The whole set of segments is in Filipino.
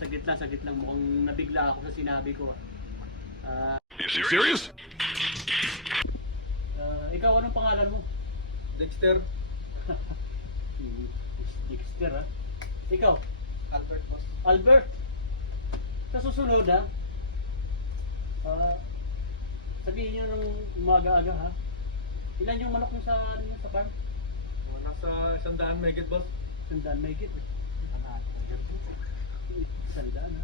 Saglit lang. Mukhang nabigla ako sa sinabi ko. You serious? Ikaw, anong pangalan mo? Dexter. Dexter, ha? Ikaw? Albert, boss. Albert. Sa susunod, ha? Sabihin nyo ng umaga-aga, ha? Ilan yung manok nyo sa farm? Nasa 100 megit, boss. Sandaan may git. Sandaan, ha?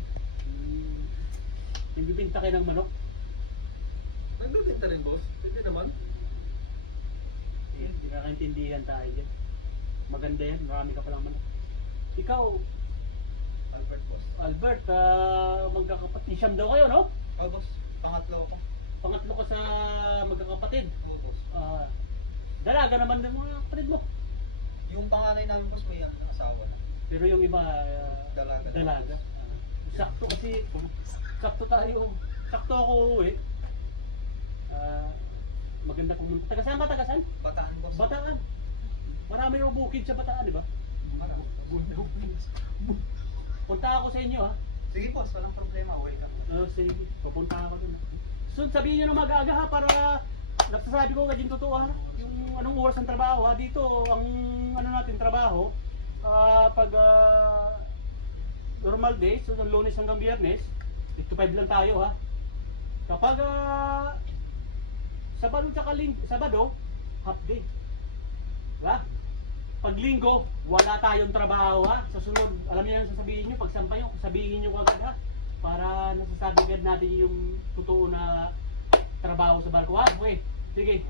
Yung bibinta kayo ng manok? Nagbibenta rin, boss. Pwede naman. Hindi nakaintindihan tayo dyan. Maganda yan, marami ka palang manok. Ikaw, Albert, boss. Albert, magkakapatid. Siyam daw kayo, no? Oh, boss. Pangatlo ako. Pangatlo ka sa magkakapatid. Oo, boss. Dalaga naman ng mga kapatid mo. Yung panganay namin, boss, may asawa na. Pero yung iba, Dalaga. dalaga. Sakto kasi, sakto tayo. Sakto ako uuwi. Maganda pumunta. Tagasan ba? Tagasan? Bataan, boss. Bataan. Marami yung bukid sa Bataan, di ba? Marami. Punta ako sa inyo, ha? Sige, boss. Walang problema. Welcome. Sige, pupunta ako dun. So, sabihin nyo na mag-aga, ha, para nagsasabi ko ganyan totoo, ha? Yung anong oras ng trabaho, ha? Dito, ang ano natin, trabaho, pag normal days, so ng Lunes hanggang Biyernes, 8 to 5 lang tayo, ha? Kapag Sabado, half day. Diba? Pag Linggo, wala tayong trabaho, ha? Sa sunod, alam niyo yung sasabihin nyo, pag sampay nyo, sabihin nyo agad, ha? Para nasasabi agad natin yung totoo na trabaho sa barko, ha? Okay, sige.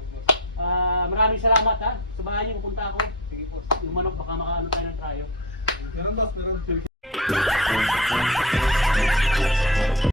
Maraming salamat, ha? Sa bahay nyo, pupunta ako. Sige, boss. Yung manok, baka makaano tayo ng trayo. Meron, boss. Meron.